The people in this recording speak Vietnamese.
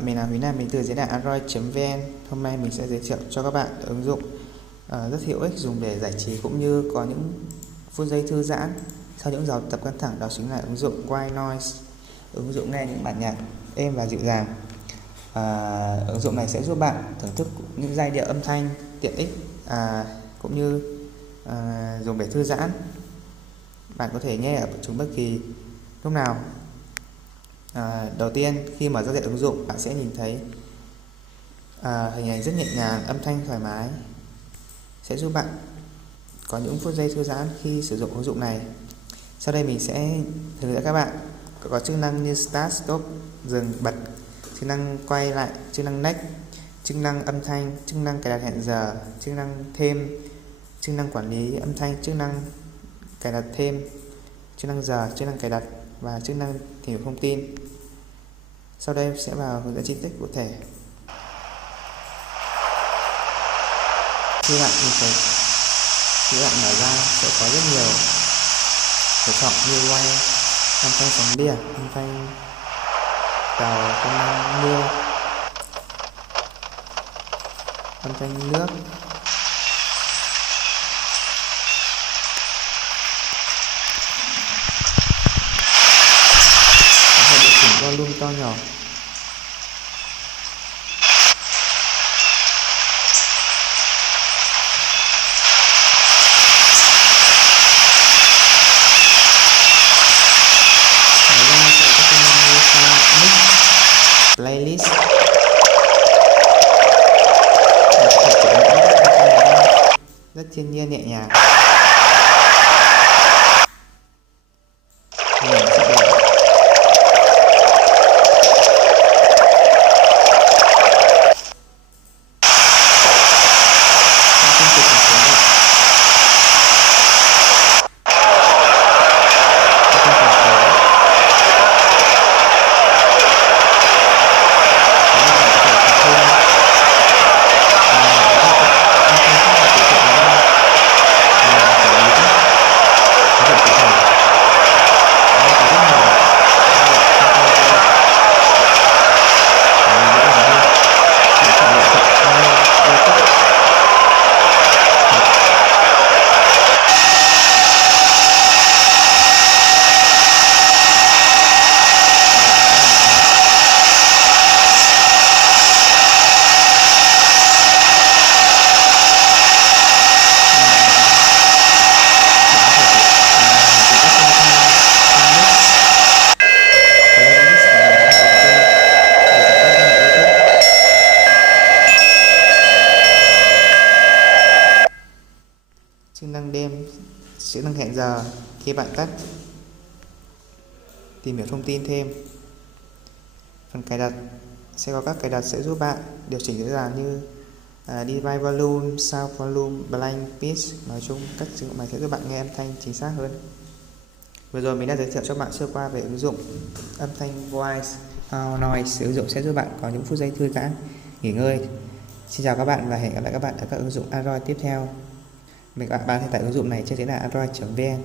Mình là Huy Nam, mình từ diễn đàn Android.vn. Hôm nay mình sẽ giới thiệu cho các bạn ứng dụng rất hữu ích dùng để giải trí cũng như có những phút giây thư giãn sau những giờ tập căng thẳng. Đó chính là ứng dụng White Noise. Ứng dụng nghe những bản nhạc êm và dịu dàng. Ứng dụng này sẽ giúp bạn thưởng thức những giai điệu âm thanh tiện ích cũng như dùng để thư giãn. Bạn có thể nghe ở chúng bất kỳ lúc nào. Đầu tiên khi mở giao diện ứng dụng, bạn sẽ nhìn thấy hình ảnh rất nhẹ nhàng, âm thanh thoải mái, sẽ giúp bạn có những phút giây thư giãn khi sử dụng ứng dụng này. Sau đây mình sẽ hướng dẫn các bạn có chức năng như Start, Stop, dừng, bật, chức năng quay lại, chức năng Next, chức năng âm thanh, chức năng cài đặt hẹn giờ, chức năng thêm, chức năng quản lý âm thanh, chức năng cài đặt thêm, chức năng giờ, chức năng cài đặt và chức năng tìm hiểu thông tin. Sau đây sẽ vào hướng dẫn chi tiết cụ thể. Khi bạn mở ra sẽ có rất nhiều lựa chọn như quay, âm thanh sóng biển, âm thanh tàu, công năng mưa, âm thanh nước, có thể điều chỉnh volume to nhỏ. Playlist rất thiên nhiên nhẹ nhàng. Chức năng đêm, chức năng hẹn giờ khi bạn tắt, tìm hiểu thông tin thêm. Phần cài đặt sẽ có các cài đặt sẽ giúp bạn điều chỉnh dễ dàng như device volume, sound volume, blank pitch. Nói chung các ứng dụng này sẽ giúp bạn nghe âm thanh chính xác hơn. Vừa rồi mình đã giới thiệu cho bạn sơ qua về ứng dụng âm thanh Voice Noise. Ứng dụng sẽ giúp bạn có những phút giây thư giãn, nghỉ ngơi. Xin chào các bạn và hẹn gặp lại các bạn ở các ứng dụng Android tiếp theo. Bạn hãy tải ứng dụng này trên diễn đàn Android.vn.